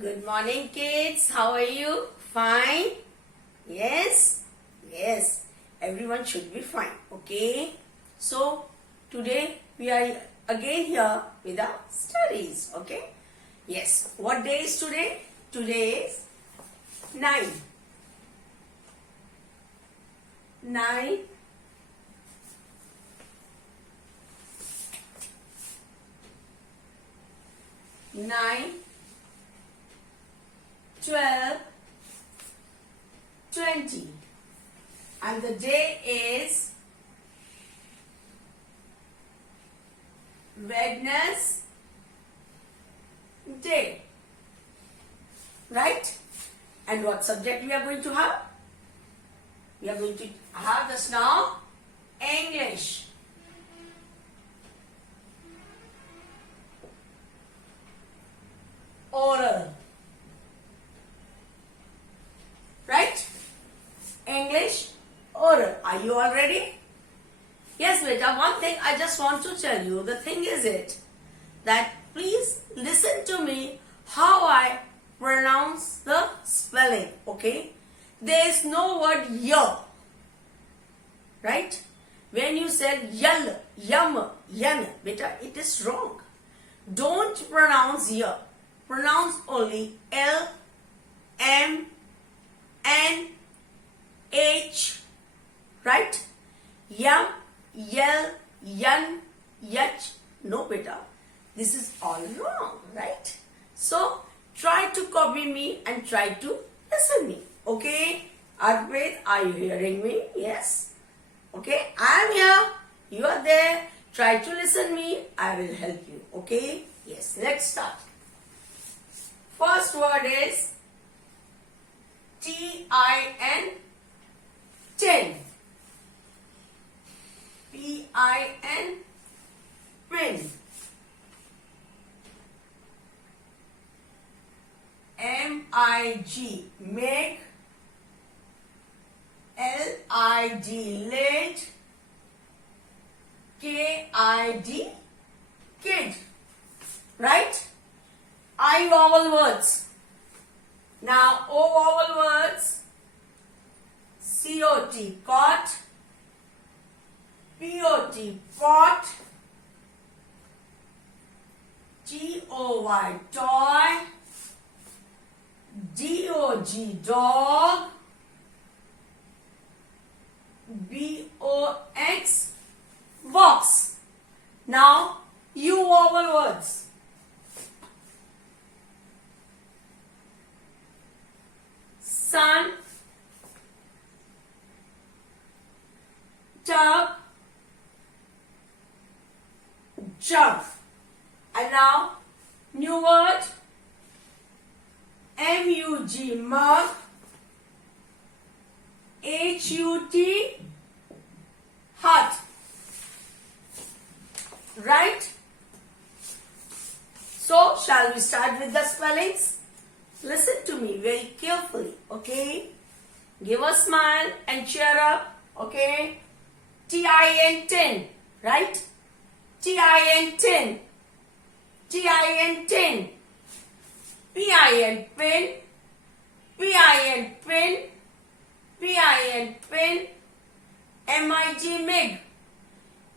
Good morning, kids. How are you? Fine? Yes? Yes. Everyone should be fine. Okay? So, today we are again here with our studies. Okay? Yes. What day is today? Today is 9. 9. 9, 12, 20, and the day is Wednesday, right? And what subject we are going to have? We are going to have just now English. Oral. Right? English oral. Are you all ready? Yes, beta. One thing I just want to tell you. The thing is that please listen to me how I pronounce the spelling. Okay? There is no word y. Right? When you said yal, yum, yan, beta, it is wrong. Don't pronounce y. Pronounce only L, M, N, H, right? Yum, yell, yun, yach. No, beta. This is all wrong, right? So, try to copy me and try to listen me. Okay? Arpit, are you hearing me? Yes? Okay? I am here. You are there. Try to listen me. I will help you. Okay? Yes. Let's start. First word is T-I-N, 10. P-I-N, pin. M-I-G, make. L-I-D, late. K-I-D, kid. Right? I vowel words. Now O vowel words. C-O-T, cot. P-O-T, pot. T-O-Y, toy. D-O-G, dog. B-O-X, box. Now U vowel words. Sun, tub, jug. And now, new word, M-U-G, mug, H-U-T, hut. Right? So, shall we start with the spellings? Listen to me very carefully, okay? Give a smile and cheer up, okay? T-I-N, 10, right? T-I-N, 10. T-I-N, 10. P-I-N, pin. P-I-N, pin. P-I-N, pin. M-I-G, mig.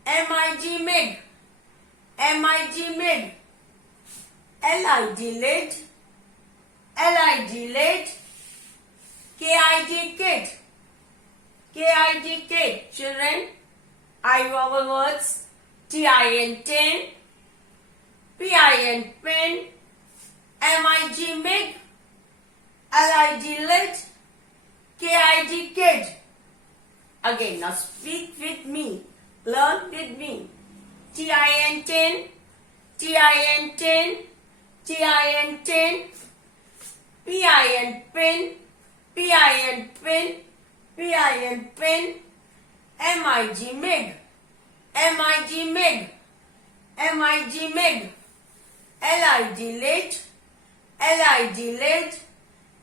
M-I-G, mig. M-I-G, mig. L-I-D, lid. L-I-D, lid. K-I-D, kid. K-I-D, kid. Children, I vowel words. T-I-N, 10. P-I-N, pin. M-I-G, mig. L-I-D, lid. K-I-D, kid. Again, now speak with me. Learn with me. T-I-N, 10. T-I-N, 10. T-I-N, 10. P-I-N, pin. P-I-N, pin. P-I-N, pin. M-I-G, mig. M-I-G, mig. M-I-G, mig. L-I-D, lid. L-I-D, lid.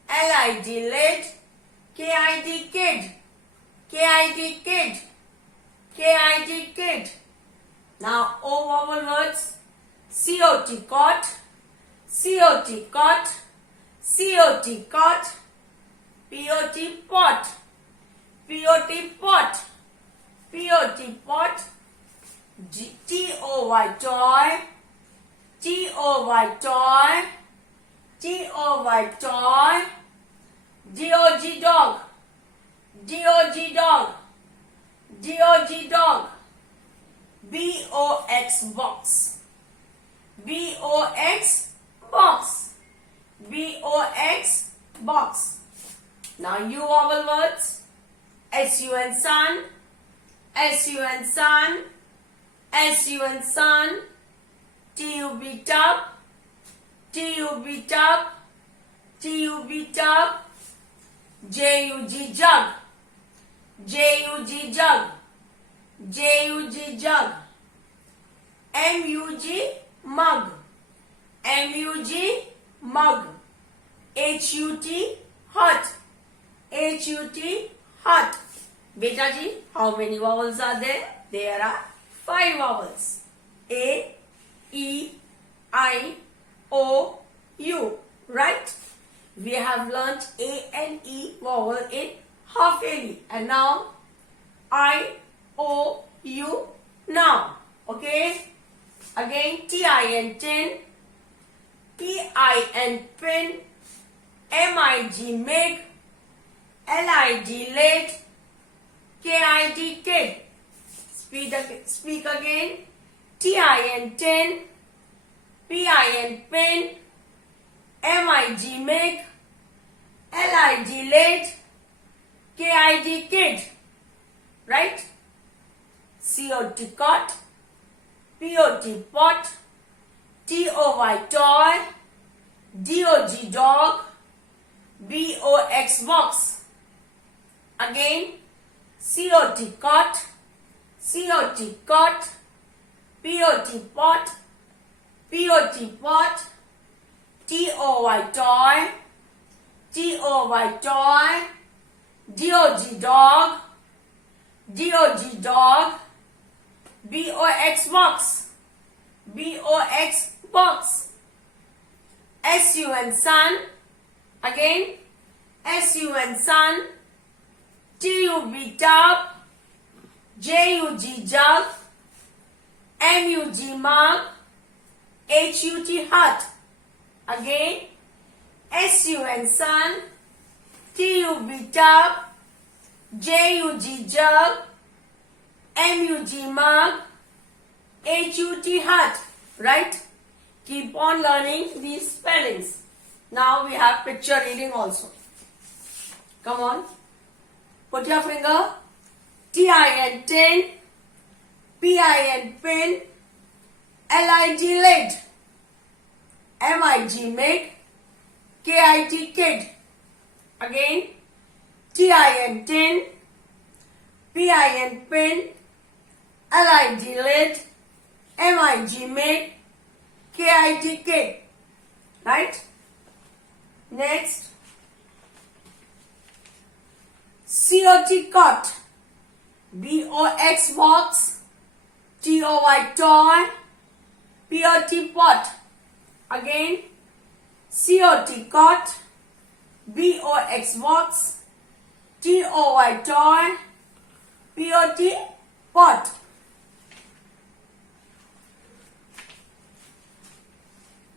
L-I-D, lid. K-I-D, kid. K-I-D, kid. K-I-D, kid. Now, O vowel words. C-O-T, cot. C-O-T, cot. C-O-T, cot. P-O-T, pot. P-O-T, pot. P-O-T, pot. T-O-Y, toy. T-O-Y, toy. T-O-Y, toy. D-O-G, dog. D-O-G, dog. D-O-G, dog. B-O-X, box. B-O-X, box. B-O-X, box. Now you vowel words. S-U-N, sun. S-U-N, sun. S-U-N, sun. T-U-B, tub. T-U-B, tub. T-U-B, tub. J-U-G, jug. J-U-G, jug. J-U-G, jug. M-U-G, mug. M-U-G, mug. H-U-T, hut. H-U-T, hut. Beta ji, how many vowels are there? There are 5 vowels. A, E, I, O, U. Right? We have learnt A and E vowel in half yearly. And now I, O, U now. Okay? Again, T-I-N, tin. P-I-N, pin. M-I-G, mig. L-I-D, lid. K-I-D, kid. Speak again. T-I-N, tin. P-I-N, pin. M-I-G, mig. L-I-D, lid. K-I-D, kid. Right? C-O-T, cot. P-O-T, pot. T-O-Y, toy. D-O-G, dog. B-O-X, box. Again, C-O-T, cot. C-O-T, cot. P-O-T, pot. P-O-T, pot. T-O-Y, toy. T-O-Y, toy. D-O-G, dog. D-O-G, dog. B-O-X, box. B-O-X, box. S-U-N, sun. Again, S-U-N, sun. T-U-B, tub. J-U-G, jug. M-U-G, mug. H-U-T, hut. Again, S-U-N, sun. T-U-B, tub. J-U-G, jug. M-U-G, mug. H-U-T, hut. Right? Keep on learning these spellings. Now we have picture reading also. Come on. Put your finger. T-I-N, tin. P-I-N, pin. L-I-G, lid. M-I-G, mig. K-I-T, kid. Again. T-I-N, tin. P-I-N, pin. L-I-G, lid. M-I-G, mig. K-I-T, kid. Right? Next. C-O-T, cot. B-O-X, box. T-O-Y, toy. P-O-T, pot. Again. C-O-T, cot. B-O-X, box. T-O-Y, toy. P-O-T, pot.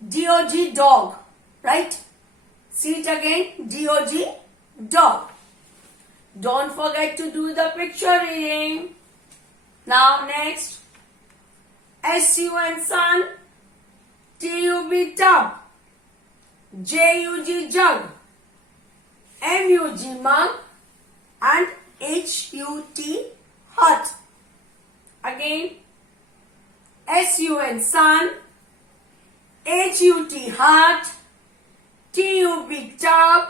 D-O-G, dog. Right? See it again. D-O-G, dog. Don't forget to do the picture reading. Now next. S-U-N, sun. T-U-B, tub. J-U-G, jug. M-U-G, mug. And H-U-T, hut. Again. S-U-N, sun. H-U-T, hut. T-U-B, tub.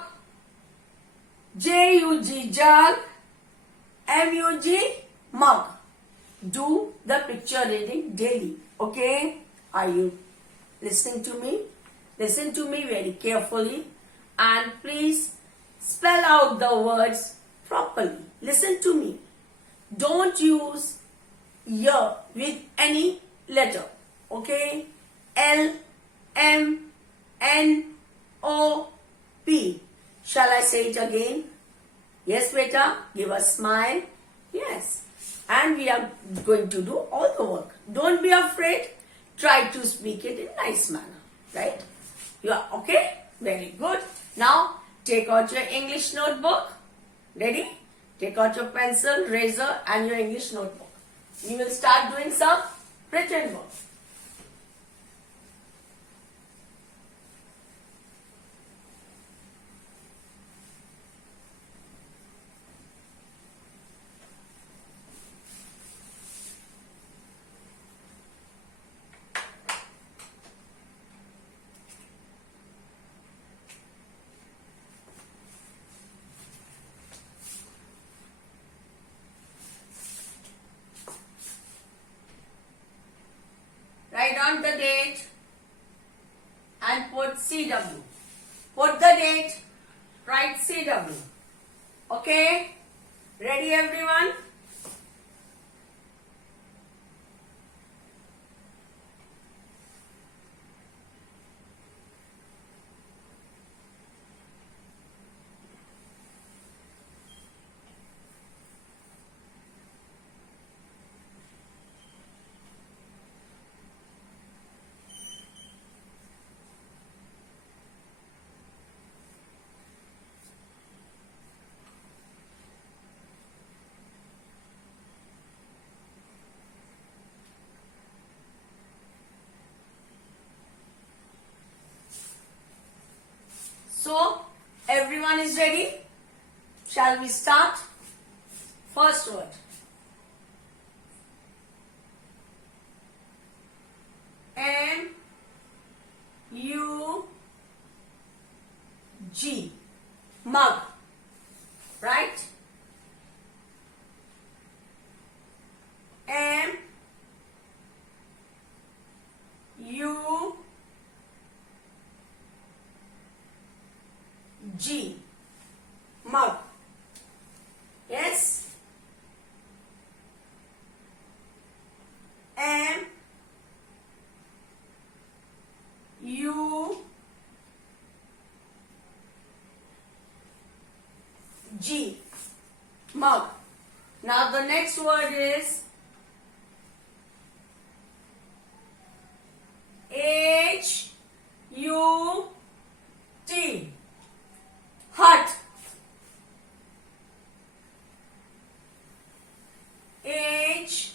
J-U-G, jug. M-U-G, mug. Do the picture reading daily. Okay? Are you listening to me? Listen to me very carefully and please spell out the words properly. Listen to me. Don't use Y with any letter. Okay? L, M, N, O, Give a smile. Yes. And we are going to do all the work. Don't be afraid. Try to speak it in nice manner. Right? You are okay? Very good. Now, take out your English notebook. Ready? Take out your pencil, razor and your English notebook. We will start doing some written work. Write down the date and put CW. Put the date, write CW. Okay? Ready everyone? So, everyone is ready? Shall we start? First word. M-U-G. Mug. Right? M-U-G. Mug. Yes? M-U-G. Mug. Now the next word is H-U-T. Hut. H-U-T.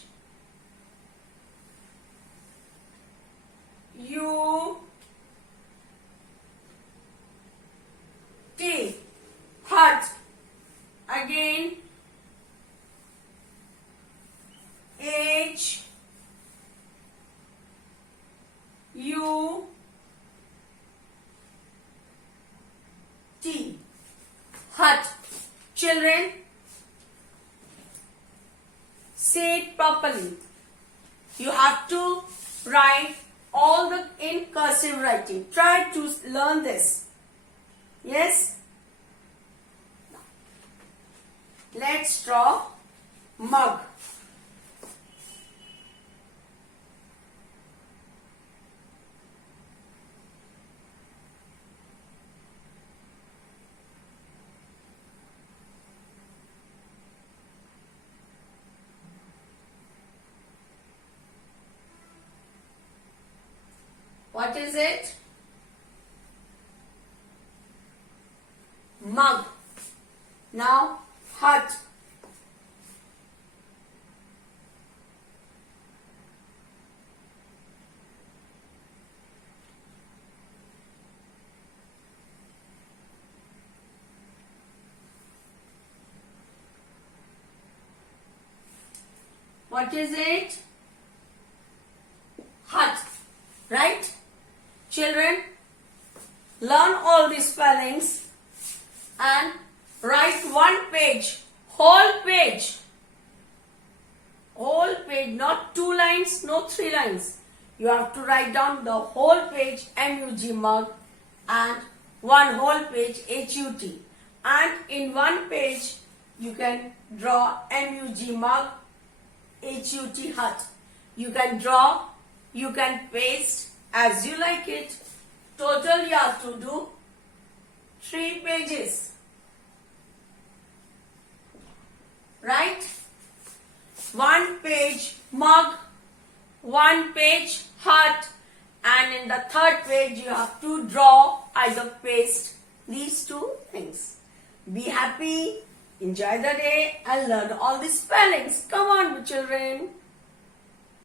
Hut. Again. H-U-T. Hut. Children, say it properly. You have to write all the in cursive writing. Try to learn this. Yes? Let's draw mug. What is it? Mug. Now, hut. What is it? Hut. Right? Children, learn all these spellings and write one page, whole page, not 2 lines, no 3 lines. You have to write down the whole page MUG mug and one whole page HUT. And in one page, you can draw MUG mug, HUT hut. You can draw, you can paste as you like it. Total you have to do 3 pages. right? One page mug, one page heart, and in the third page you have to draw either paste these two things. Be happy, enjoy the day, and learn all the spellings. Come on, children.